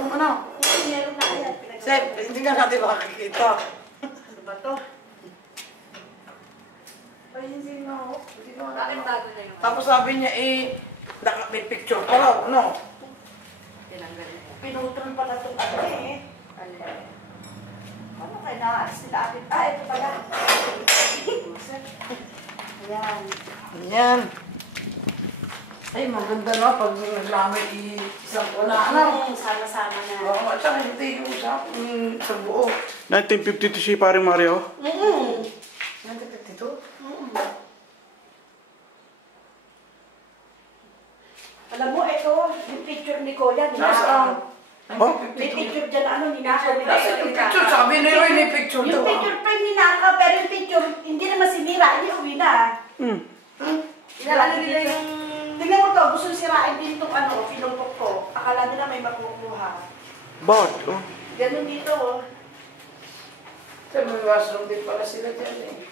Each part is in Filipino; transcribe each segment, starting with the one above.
Kung ano? Meron na yan. Sep, hindi nga natin makakikita. Ano ba to? Ay, hindi na ako. Hindi na Bakit ako. bago na yung... Tapos sabi niya, may picture pa raw, ano? Tinanggal niya. Pinutol pala itong ano eh. Alin. Ano kaya naalis nila atin? Ah, ito pala. Ayan. Ayan. Ay, maganda na pag naglamay isang una. Ano? Sama-sama na. Oo, at saka hindi yung sa buo. 1952 si Paring Mario. Nandito? Alam mo, ito, yung picture ni Kuya, Nasaan? ninakaw. May picture dyan, ano, ninakaw nila. Yung picture, sabi na yun, may picture Yung daw. picture pa yung ninakaw, pero yung picture, hindi naman sinira, hindi uwi na. Inalala nila yung... Tingnan mo to, gusto sirain din itong ano, pinutok ko. Akala nila may makukuha. Bakit? Oh. Ganun dito, oh. Sabi, may washroom din pala sila dyan eh.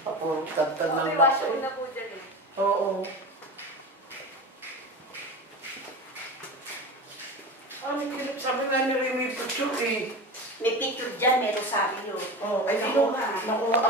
Papo, tagtag ng May box washroom eh. na po dyan eh. Oo. Sabi nga ni Remy picture eh. May picture dyan, meron sabi yun. Oh, ay, Sino naku, nga? nakuha